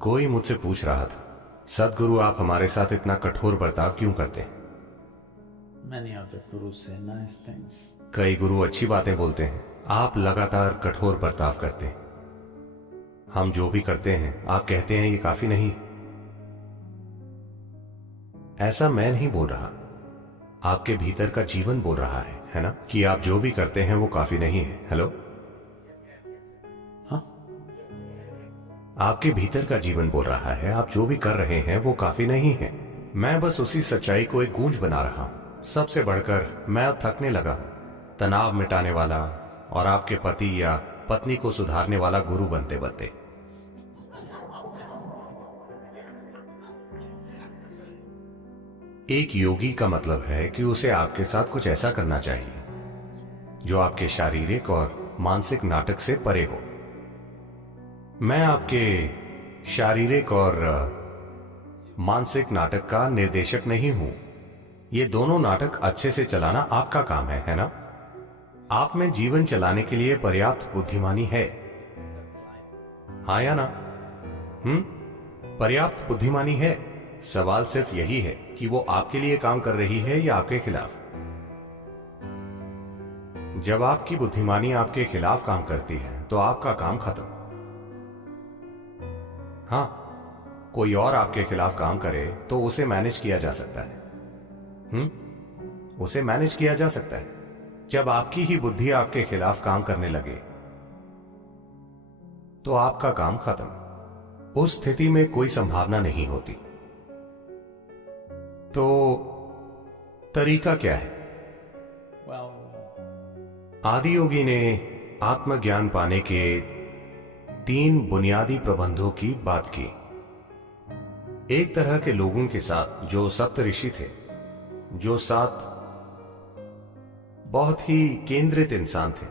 कोई मुझसे पूछ रहा था, सदगुरु आप हमारे साथ इतना कठोर बर्ताव क्यों करते हैं? Many of the gurus say nice things. कई गुरु अच्छी बातें बोलते हैं, आप लगातार कठोर बर्ताव करते हैं। हम जो भी करते हैं आप कहते हैं ये काफी नहीं। ऐसा मैं नहीं बोल रहा, आपके भीतर का जीवन बोल रहा है ना, कि आप जो भी करते हैं वो काफी नहीं है। हेलो, हाँ? आपके भीतर का जीवन बोल रहा है आप जो भी कर रहे हैं वो काफी नहीं है। मैं बस उसी सच्चाई को एक गूंज बना रहा हूं। सबसे बढ़कर मैं अब थकने लगा हूं, तनाव मिटाने वाला और आपके पति या पत्नी को सुधारने वाला गुरु बनते बनते। एक योगी का मतलब है कि उसे आपके साथ कुछ ऐसा करना चाहिए जो आपके शारीरिक और मानसिक नाटक से परे हो। मैं आपके शारीरिक और मानसिक नाटक का निर्देशक नहीं हूं। ये दोनों नाटक अच्छे से चलाना आपका काम है ना? आप में जीवन चलाने के लिए पर्याप्त बुद्धिमानी है, हाँ या ना? पर्याप्त बुद्धिमानी है। सवाल सिर्फ यही है कि वो आपके लिए काम कर रही है या आपके खिलाफ। जब आपकी बुद्धिमानी आपके खिलाफ काम करती है तो आपका काम खत्म। हाँ, कोई और आपके खिलाफ काम करे तो उसे मैनेज किया जा सकता है। उसे मैनेज किया जा सकता है। जब आपकी ही बुद्धि आपके खिलाफ काम करने लगे तो आपका काम खत्म। उस स्थिति में कोई संभावना नहीं होती। तो तरीका क्या है? Well, आदि योगी ने आत्मज्ञान पाने के 3 बुनियादी प्रबंधों की बात की। एक तरह के लोगों के साथ जो सप्त ऋषि थे, जो 7 बहुत ही केंद्रित इंसान थे,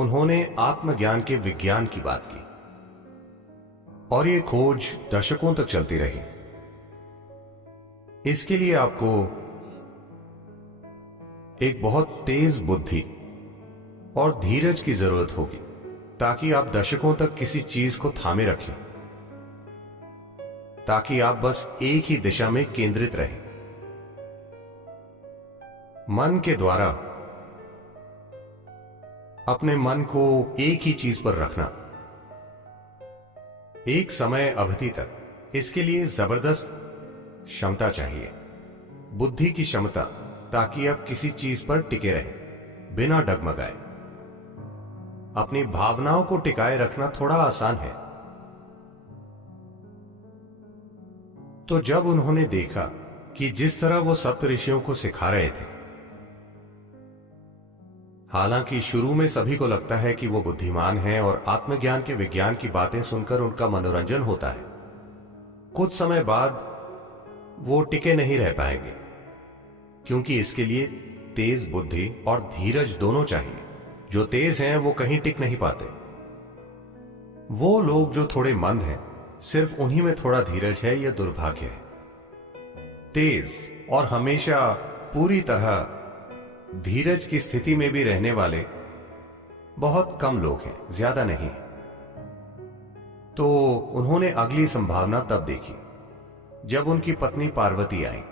उन्होंने आत्मज्ञान के विज्ञान की बात की और ये खोज दशकों तक चलती रही। इसके लिए आपको एक बहुत तेज बुद्धि और धीरज की जरूरत होगी ताकि आप दशकों तक किसी चीज को थामे रखें, ताकि आप बस एक ही दिशा में केंद्रित रहें। मन के द्वारा अपने मन को एक ही चीज पर रखना एक समय अवधि तक, इसके लिए जबरदस्त क्षमता चाहिए, बुद्धि की क्षमता, ताकि आप किसी चीज पर टिके रहें बिना डगमगाए। अपनी भावनाओं को टिकाए रखना थोड़ा आसान है। तो जब उन्होंने देखा कि जिस तरह वो सप्त ऋषियों को सिखा रहे थे, हालांकि शुरू में सभी को लगता है कि वो बुद्धिमान हैं और आत्मज्ञान के विज्ञान की बातें सुनकर उनका मनोरंजन होता है, कुछ समय बाद वो टिके नहीं रह पाएंगे, क्योंकि इसके लिए तेज बुद्धि और धीरज दोनों चाहिए। जो तेज हैं वो कहीं टिक नहीं पाते। वो लोग जो थोड़े मंद हैं, सिर्फ उन्हीं में थोड़ा धीरज है, यह दुर्भाग्य है। तेज और हमेशा पूरी तरह धीरज की स्थिति में भी रहने वाले बहुत कम लोग हैं, ज्यादा नहीं। तो उन्होंने अगली संभावना तब देखी जब उनकी पत्नी पार्वती आई।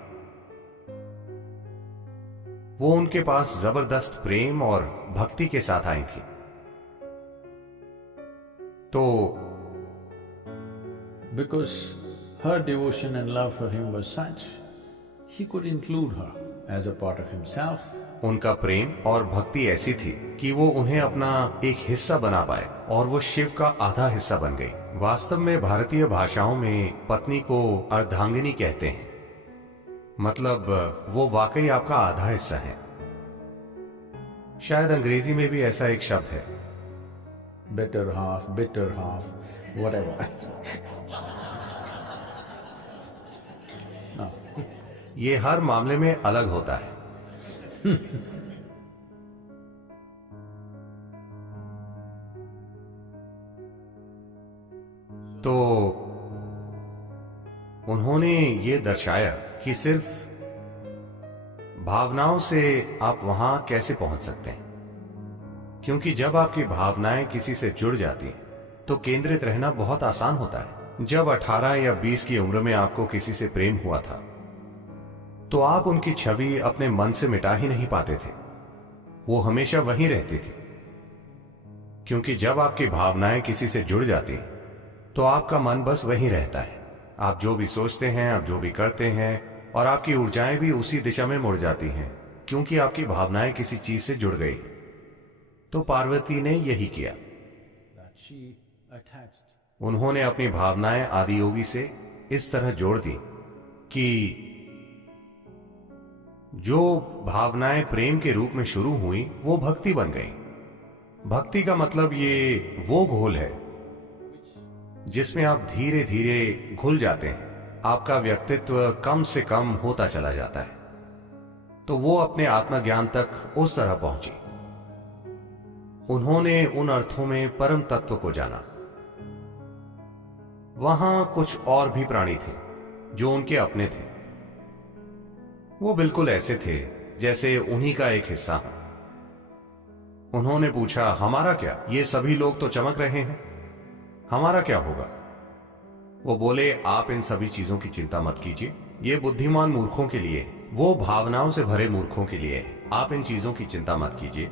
वो उनके पास जबरदस्त प्रेम और भक्ति के साथ आई थी। तो because her devotion and love for him was such, he could include her as a part of himself. उनका प्रेम और भक्ति ऐसी थी कि वो उन्हें अपना एक हिस्सा बना पाए और वो शिव का आधा हिस्सा बन गई। वास्तव में भारतीय भाषाओं में पत्नी को अर्धांगिनी कहते हैं, मतलब वो वाकई आपका आधा हिस्सा है। शायद अंग्रेजी में भी ऐसा एक शब्द है, Better half, bitter half, whatever. No. ये हर मामले में अलग होता है। तो उन्होंने ये दर्शाया कि सिर्फ भावनाओं से आप वहां कैसे पहुंच सकते हैं, क्योंकि जब आपकी भावनाएं किसी से जुड़ जाती हैं तो केंद्रित रहना बहुत आसान होता है। जब 18 या 20 की उम्र में आपको किसी से प्रेम हुआ था तो आप उनकी छवि अपने मन से मिटा ही नहीं पाते थे, वो हमेशा वहीं रहती थी। क्योंकि जब आपकी भावनाएं किसी से जुड़ जाती तो आपका मन बस वहीं रहता है। आप जो भी सोचते हैं, आप जो भी करते हैं, और आपकी ऊर्जाएं भी उसी दिशा में मुड़ जाती हैं, क्योंकि आपकी भावनाएं किसी चीज से जुड़ गई। तो पार्वती ने यही किया। उन्होंने अपनी भावनाएं आदियोगी से इस तरह जोड़ दी कि जो भावनाएं प्रेम के रूप में शुरू हुई वो भक्ति बन गई। भक्ति का मतलब ये वो घोल है जिसमें आप धीरे धीरे घुल जाते हैं, आपका व्यक्तित्व कम से कम होता चला जाता है। तो वो अपने आत्मज्ञान तक उस तरह पहुंची। उन्होंने उन अर्थों में परम तत्व को जाना। वहां कुछ और भी प्राणी थे जो उनके अपने थे। वो बिल्कुल ऐसे थे जैसे उन्हीं का एक हिस्सा हो। उन्होंने पूछा, हमारा क्या? ये सभी लोग तो चमक रहे हैं, हमारा क्या होगा? वो बोले, आप इन सभी चीजों की चिंता मत कीजिए, ये बुद्धिमान मूर्खों के लिए है, वो भावनाओं से भरे मूर्खों के लिए है। आप इन चीजों की चिंता मत कीजिए,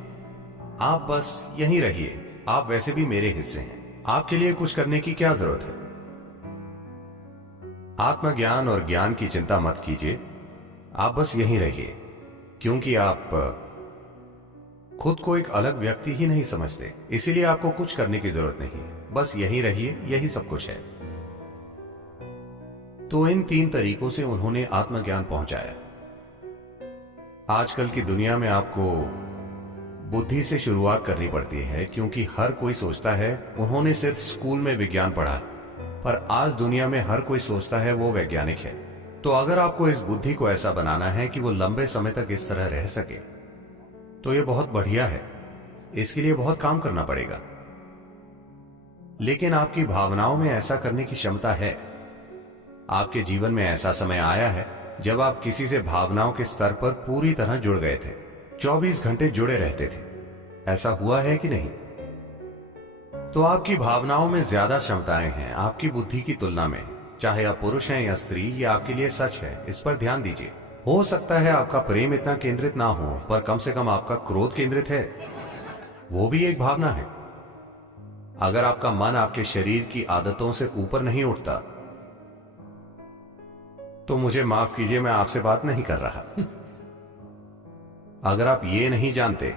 आप बस यहीं रहिए। आप वैसे भी मेरे हिस्से हैं, आपके लिए कुछ करने की क्या जरूरत है? आत्मज्ञान और ज्ञान की चिंता मत कीजिए, आप बस यहीं रहिए। क्योंकि आप खुद को एक अलग व्यक्ति ही नहीं समझते, इसीलिए आपको कुछ करने की जरूरत नहीं, बस यहीं रहिए, यही सब कुछ है। तो इन 3 तरीकों से उन्होंने आत्मज्ञान पहुंचाया। आजकल की दुनिया में आपको बुद्धि से शुरुआत करनी पड़ती है, क्योंकि हर कोई सोचता है उन्होंने सिर्फ स्कूल में विज्ञान पढ़ा, पर आज दुनिया में हर कोई सोचता है वो वैज्ञानिक है। तो अगर आपको इस बुद्धि को ऐसा बनाना है कि वो लंबे समय तक इस तरह रह सके, तो ये बहुत बढ़िया है। इसके लिए बहुत काम करना पड़ेगा, लेकिन आपकी भावनाओं में ऐसा करने की क्षमता है। आपके जीवन में ऐसा समय आया है जब आप किसी से भावनाओं के स्तर पर पूरी तरह जुड़ गए थे, 24 घंटे जुड़े रहते थे। ऐसा हुआ है कि नहीं? तो आपकी भावनाओं में ज्यादा क्षमताएं हैं आपकी बुद्धि की तुलना में। चाहे आप पुरुष हैं या स्त्री, ये आपके लिए सच है, इस पर ध्यान दीजिए। हो सकता है आपका प्रेम इतना केंद्रित ना हो, पर कम से कम आपका क्रोध केंद्रित है, वो भी एक भावना है। अगर आपका मन आपके शरीर की आदतों से ऊपर नहीं उठता, तो मुझे माफ कीजिए, मैं आपसे बात नहीं कर रहा। अगर आप ये नहीं जानते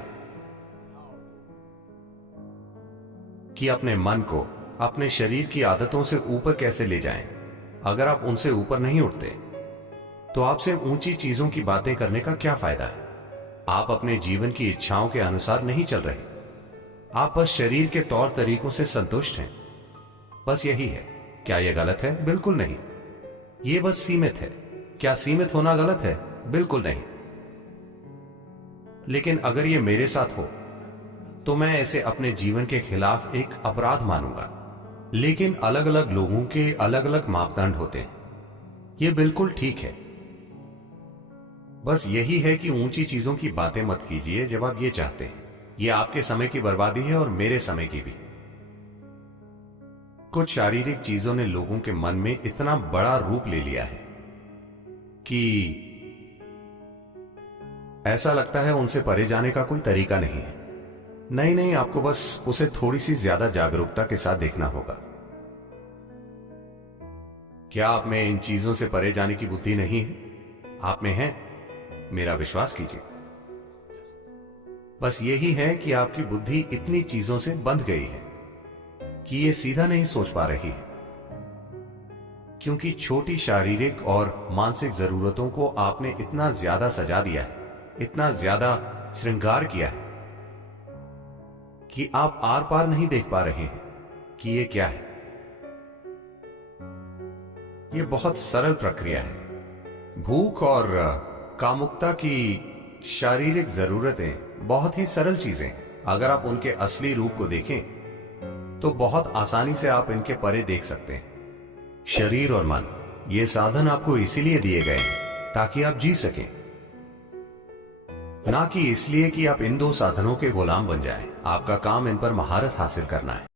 कि अपने मन को अपने शरीर की आदतों से ऊपर कैसे ले जाएं, अगर आप उनसे ऊपर नहीं उठते, तो आपसे ऊंची चीजों की बातें करने का क्या फायदा है? आप अपने जीवन की इच्छाओं के अनुसार नहीं चल रहे, आप बस शरीर के तौर तरीकों से संतुष्ट हैं, बस यही है। क्या यह गलत है? बिल्कुल नहीं, ये बस सीमित है। क्या सीमित होना गलत है? बिल्कुल नहीं। लेकिन अगर ये मेरे साथ हो तो मैं इसे अपने जीवन के खिलाफ एक अपराध मानूंगा। लेकिन अलग अलग लोगों के अलग अलग मापदंड होते हैं, ये बिल्कुल ठीक है। बस यही है कि ऊंची चीजों की बातें मत कीजिए जब आप ये चाहते हैं। ये आपके समय की बर्बादी है और मेरे समय की भी। कुछ शारीरिक चीजों ने लोगों के मन में इतना बड़ा रूप ले लिया है कि ऐसा लगता है उनसे परे जाने का कोई तरीका नहीं है। नहीं, आपको बस उसे थोड़ी सी ज्यादा जागरूकता के साथ देखना होगा। क्या आप में इन चीजों से परे जाने की बुद्धि नहीं है? आप में है, मेरा विश्वास कीजिए। बस यही है कि आपकी बुद्धि इतनी चीजों से बंध गई है कि ये सीधा नहीं सोच पा रही है, क्योंकि छोटी शारीरिक और मानसिक जरूरतों को आपने इतना ज्यादा सजा दिया है, इतना ज्यादा श्रृंगार किया है कि आप आर पार नहीं देख पा रहे हैं कि ये क्या है। ये बहुत सरल प्रक्रिया है। भूख और कामुकता की शारीरिक जरूरतें बहुत ही सरल चीजें। अगर आप उनके असली रूप को देखें तो बहुत आसानी से आप इनके परे देख सकते हैं। शरीर और मन, ये साधन आपको इसीलिए दिए गए हैं ताकि आप जी सकें, ना कि इसलिए कि आप इन 2 साधनों के गुलाम बन जाएं। आपका काम इन पर महारत हासिल करना है।